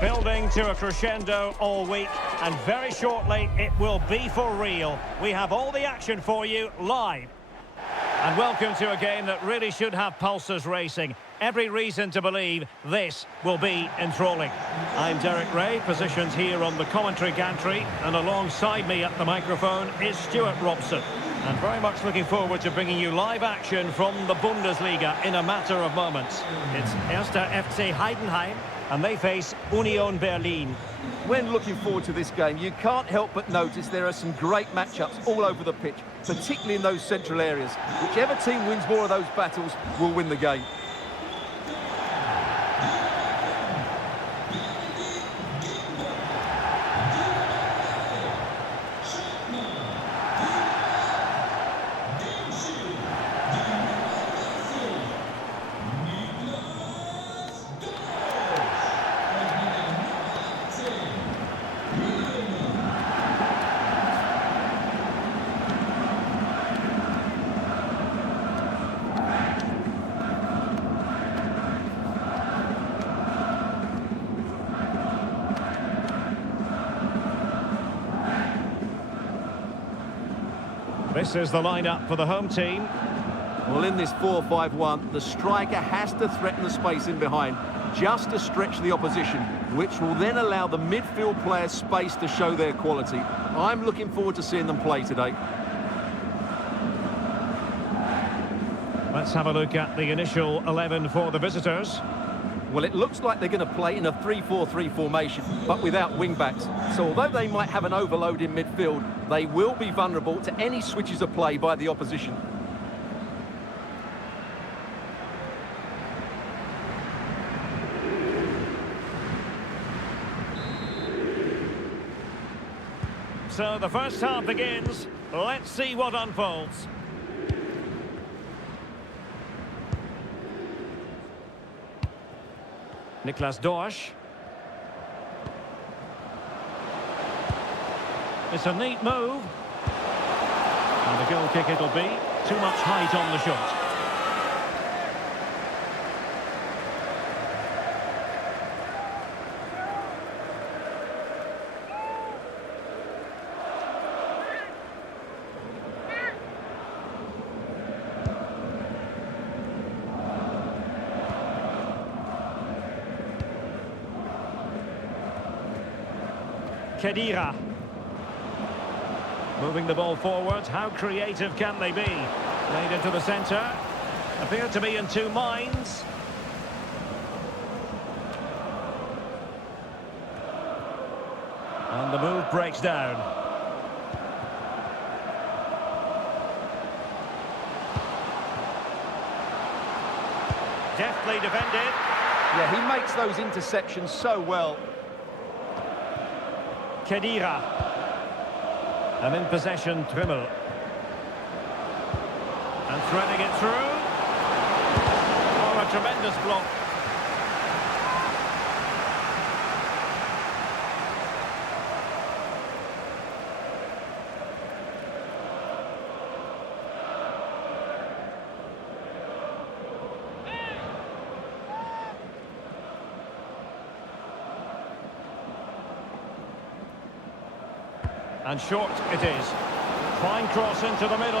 Building to a crescendo all week, and very shortly it will be for real. We have all the action for you live. And welcome to a game that really should have pulses racing. Every reason to believe this will be enthralling. I'm Derek Ray, positioned here on the commentary gantry, and alongside me at the microphone is Stuart Robson. And very much looking forward to bringing you live action from the Bundesliga in a matter of moments. It's 1. FC Heidenheim, and they face Union Berlin. When looking forward to this game, you can't help but notice there are some great matchups all over the pitch, particularly in those central areas. Whichever team wins more of those battles will win the game. This is the lineup for the home team. Well, in this 4-5-1, the striker has to threaten the space in behind, just to stretch the opposition, which will then allow the midfield players space to show their quality. I'm looking forward to seeing them play today. Let's have a look at the initial 11 for the visitors. Well, it looks like they're going to play in a 3-4-3 formation, but without wing-backs. So although they might have an overload in midfield, they will be vulnerable to any switches of play by the opposition. So the first half begins. Let's see what unfolds. Niklas Dorsch. It's a neat move. And the goal kick it'll be. Too much height on the shot. Khedira. Moving the ball forward. How creative can they be? Played into the centre. Appear to be in two minds. And the move breaks down. Deftly defended. Yeah, he makes those interceptions so well. Khedira. And in possession, Trimmel. And threading it through. Oh, a tremendous block. And short it is. Fine cross into the middle.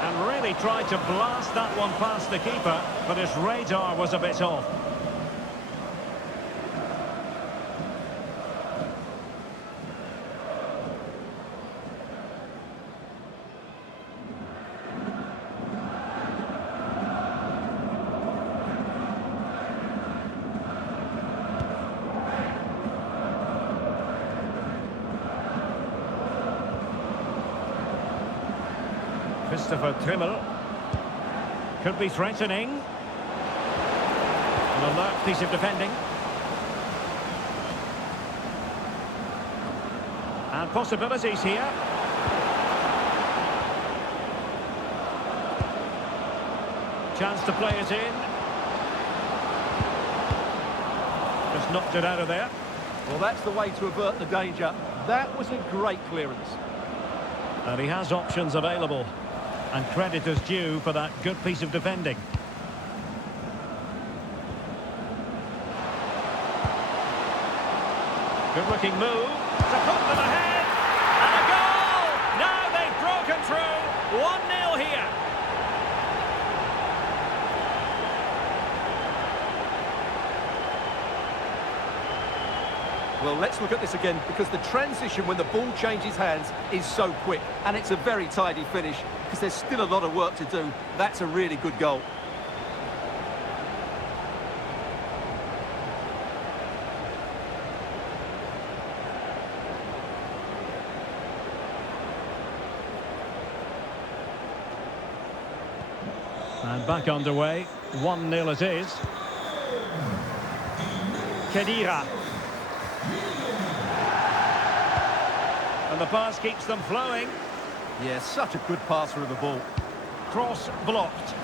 And really tried to blast that one past the keeper, but his radar was a bit off. Christopher Trimmel. Could be threatening. An alert piece of defending. And possibilities here. Chance to play it in. Just knocked it out of there. Well, that's the way to avert the danger. That was a great clearance. And he has options available. And credit is due for that good piece of defending. Good-looking move to put them ahead. And a goal! Now they've broken through. 1-0 here. Well, let's look at this again, because the transition when the ball changes hands is so quick, and it's a very tidy finish, because there's still a lot of work to do. That's a really good goal. And back underway. 1-0 it is. Khedira. And the pass keeps them flowing. Yeah, such a good passer of the ball. Cross blocked.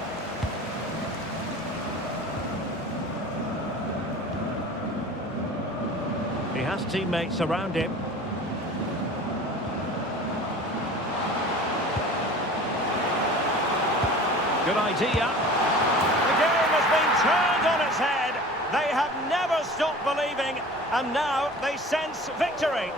He has teammates around him. Good idea. The game has been turned on its head. They have never stopped believing, and now they sense victory.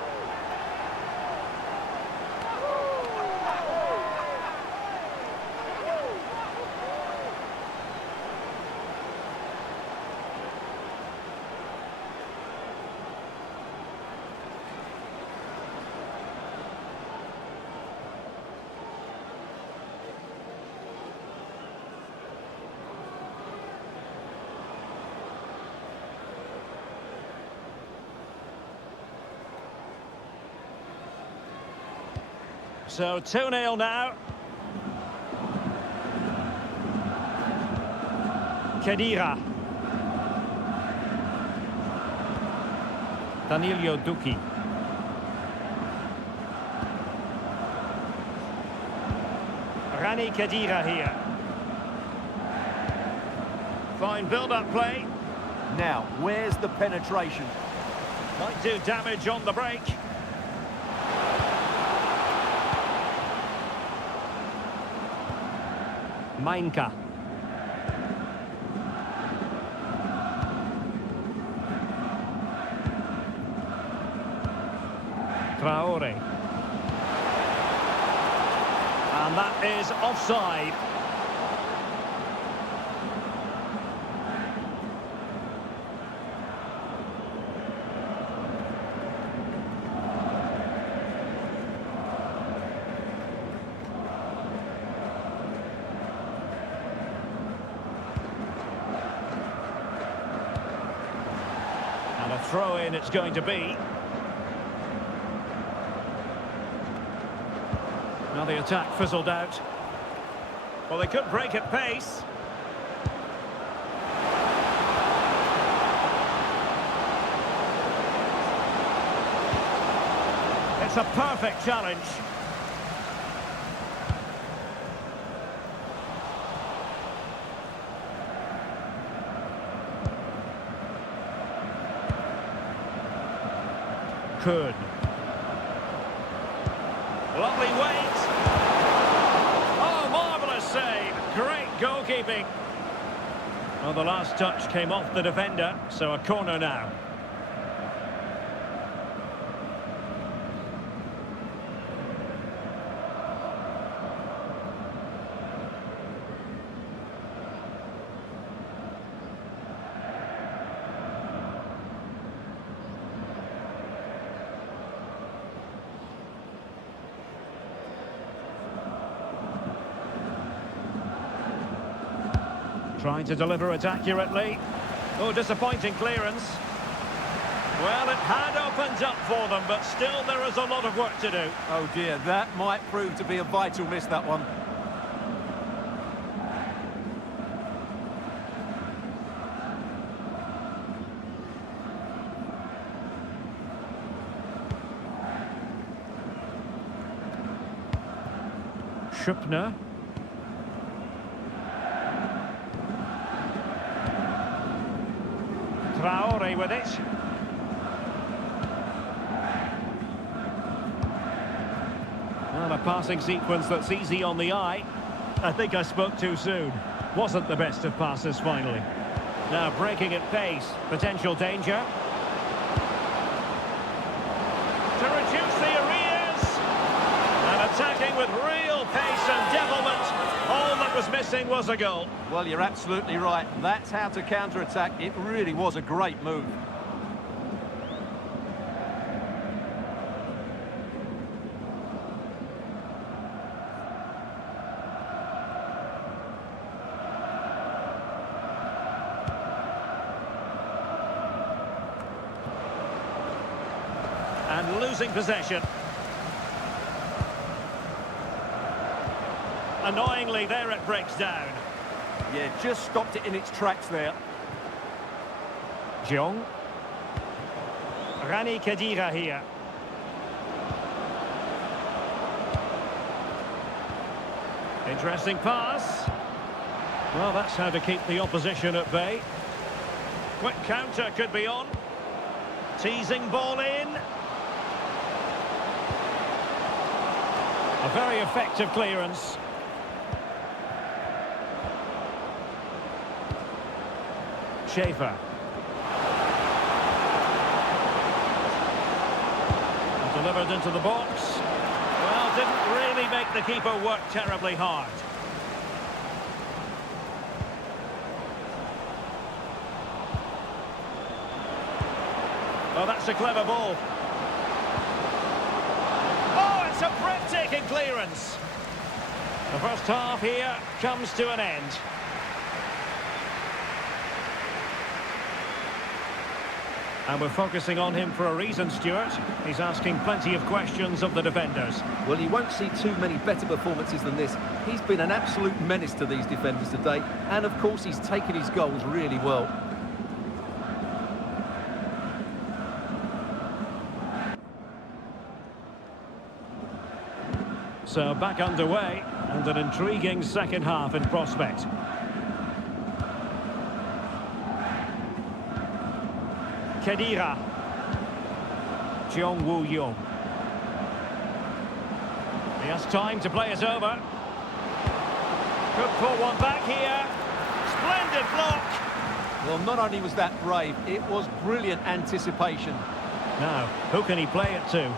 So 2-0 now. Khedira. Danilo Duki. Rani Khedira here. Fine build-up play. Now, where's the penetration? Might do damage on the break. Mainka. Traore. And that is offside. And a throw-in it's going to be. Now the attack fizzled out. Well, they could break at pace. It's a perfect challenge. Could. Lovely weight. Oh, marvellous save. Great goalkeeping. Well, the last touch came off the defender, so a corner now. Trying to deliver it accurately. Oh, disappointing clearance. Well, it had opened up for them, but still there is a lot of work to do. Oh dear, that might prove to be a vital miss, that one. Schupner. Traore with it. Well, a passing sequence that's easy on the eye. I think I spoke too soon. Wasn't the best of passes finally. Now breaking at pace. Potential danger. to reduce the arrears. And attacking with real pace and devilment. All that was missing was a goal. Well, you're absolutely right. That's how to counter-attack. It really was a great move. And losing possession. Annoyingly, there it breaks down. Yeah, just stopped it in its tracks there. Jong. Rani Khedira here. Interesting pass. Well, that's how to keep the opposition at bay. Quick counter could be on. Teasing ball in. A very effective clearance. Schaefer. Delivered into the box. Well, didn't really make the keeper work terribly hard. Oh, that's a clever ball. Oh, it's a breathtaking clearance. The first half here comes to an end. And we're focusing on him for a reason, Stuart. He's asking plenty of questions of the defenders. Well, you won't see too many better performances than this. He's been an absolute menace to these defenders today. And, of course, he's taken his goals really well. So back underway, and an intriguing second half in prospect. Khedira. Jeong Woo-young. He has time to play it over. Could pull one back here. Splendid block. Well, not only was that brave, it was brilliant anticipation. Now, who can he play it to?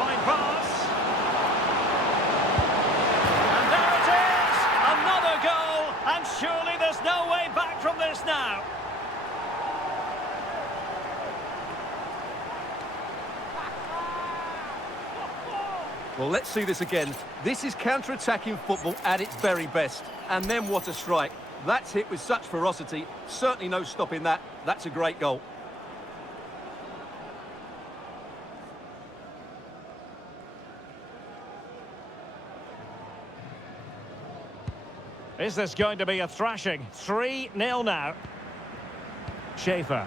Fine pass. And there it is! Another goal! And surely there's no way back from this now. Well, let's see this again. This is counter-attacking football at its very best. And then what a strike. That's hit with such ferocity. Certainly no stopping that. That's a great goal. Is this going to be a thrashing? 3-0 now. Schaefer.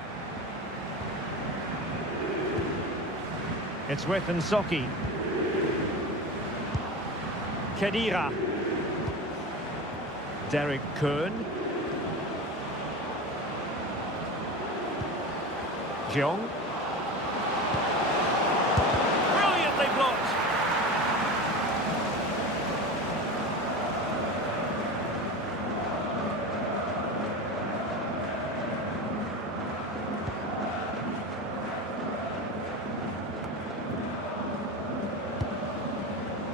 It's with Nsoki. Khedira. Derek Kuhn. Jong. Brilliantly blocked.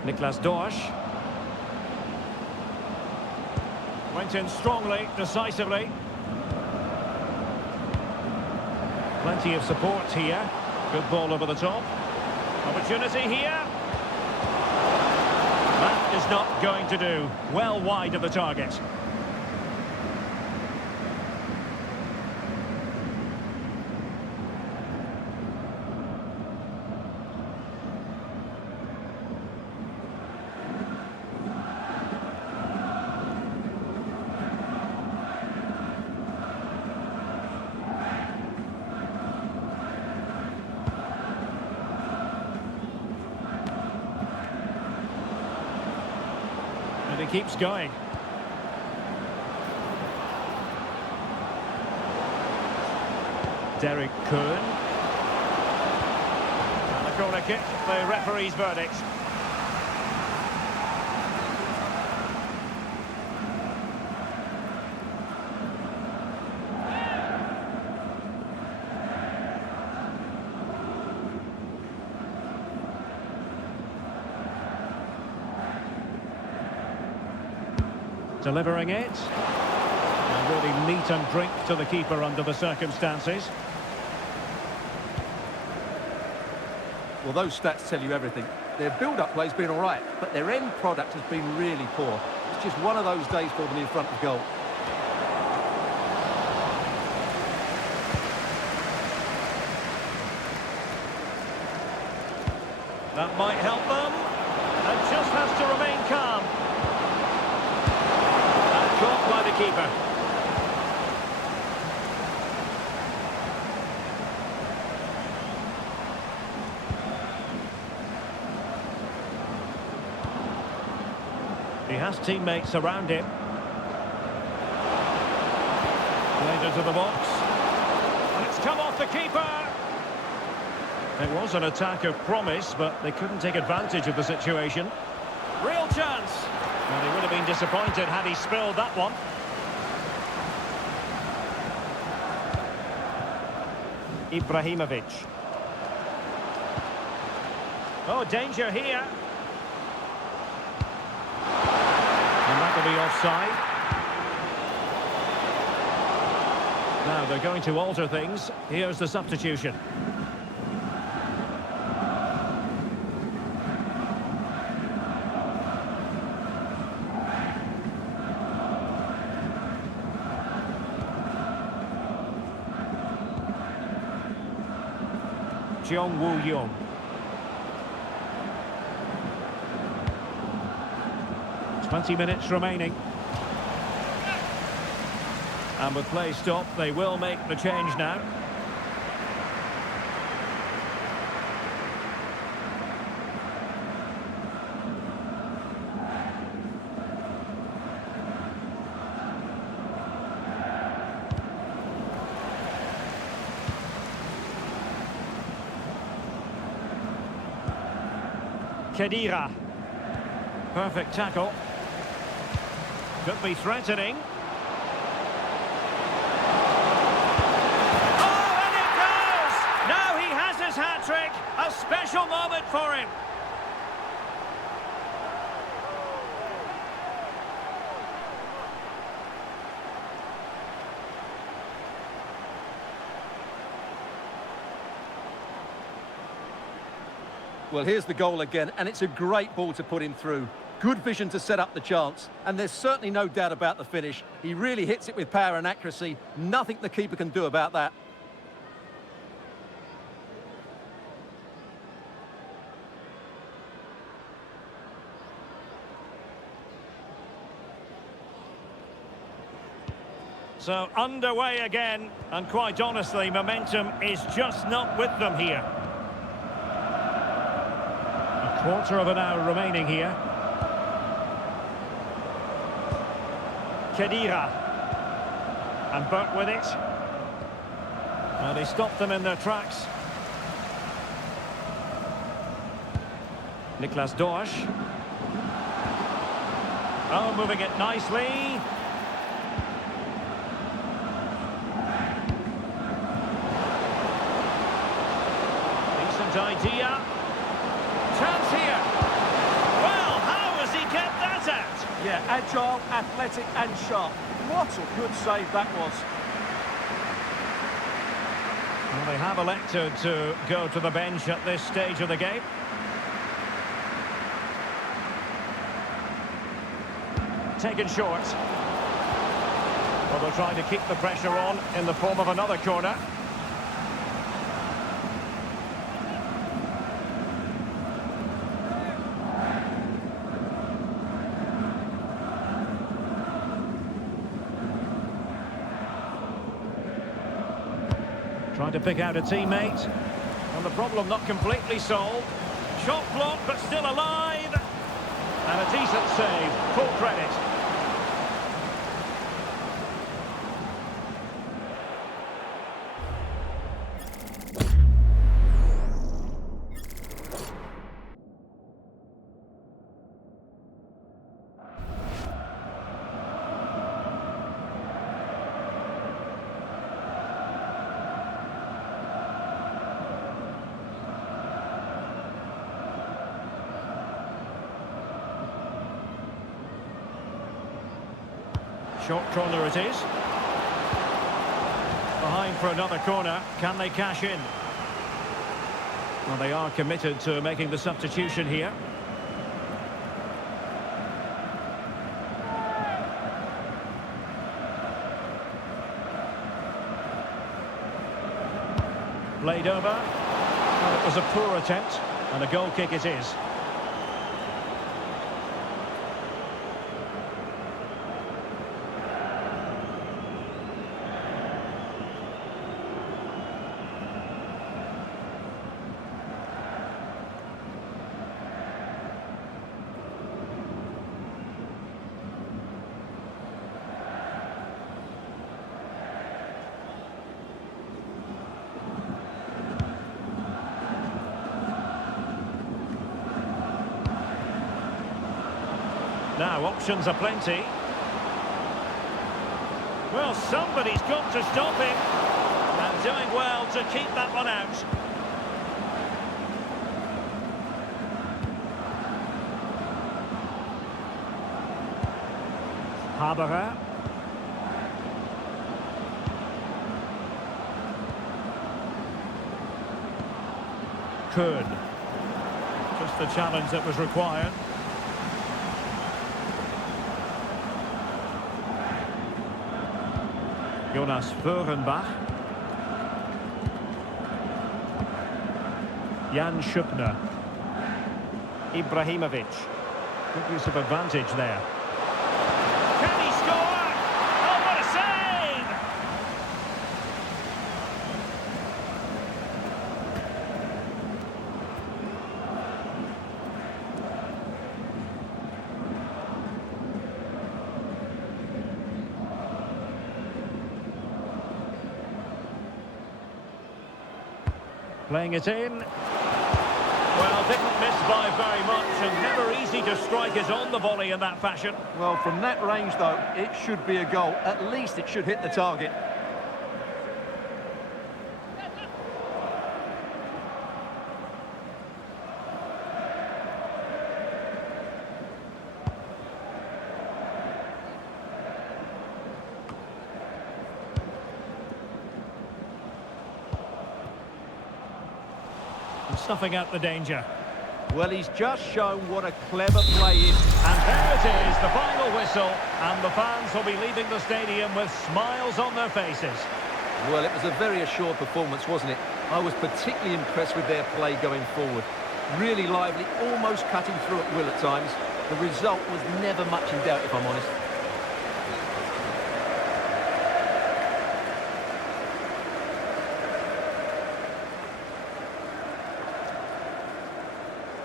Niklas Dorsch. Went in strongly, decisively. Plenty of support here. Good ball over the top. Opportunity here. That is not going to do. Well wide of the target. And he keeps going. Derek Kuhn. And a corner kick, the referee's verdict. Delivering it. And really meat and drink to the keeper under the circumstances. Well, those stats tell you everything. Their build-up play's been all right, but their end product has been really poor. It's just one of those days for them in front of goal. That might help them. And just has to remain calm. And caught by the keeper. He has teammates around him. Played into the box. And it's come off the keeper. It was an attack of promise, but they couldn't take advantage of the situation. Real chance. Well, he would have been disappointed had he spilled that one. Ibrahimovic. Oh, danger here. And that'll be offside. Now they're going to alter things. Here's the substitution. Jong Woo-young. Twenty minutes remaining. And with play stopped, they will make the change now. Khedira. Perfect tackle. Could be threatening. Oh, and it goes! Now he has his hat-trick. A special moment for him. Well, here's the goal again, and it's a great ball to put him through. Good vision to set up the chance, and there's certainly no doubt about the finish. He really hits it with power and accuracy. Nothing the keeper can do about that. So underway again, and quite honestly, momentum is just not with them here. Quarter of an hour remaining here. Khedira. And Burke with it. Well, they stopped them in their tracks. Niklas Dorsch. Oh, moving it nicely. Decent idea. Chance here. Well, how has he kept that out? Yeah, agile, athletic and sharp. What a good save that was. Well, they have elected to go to the bench at this stage of the game. Taken short. Well, they're trying to keep the pressure on in the form of another corner. Trying to pick out a teammate. And the problem not completely solved. Shot blocked, but still alive. And a decent save. Full credit. Short corner it is. Behind for another corner. Can they cash in? Well, they are committed to making the substitution here. Played over. Well, it was a poor attempt, and a goal kick it is. Now, options are plenty. Well, somebody's got to stop him. And doing well to keep that one out. Haberer. Could. Just the challenge that was required. Jonas Vorenbach. Jan Schupner. Ibrahimovic. Good use of advantage there. Can he score? Oh, what a save! Playing it in. Well, didn't miss by very much, and never easy to strike it on the volley in that fashion. Well, from that range, though, it should be a goal. At least it should hit the target. Snuffing out the danger. Well, he's just shown what a clever play is. And there it is, the final whistle, and the fans will be leaving the stadium with smiles on their faces. Well, it was a very assured performance, wasn't it? I was particularly impressed with their play going forward. Really lively, almost cutting through at will at times. The result was never much in doubt, if I'm honest.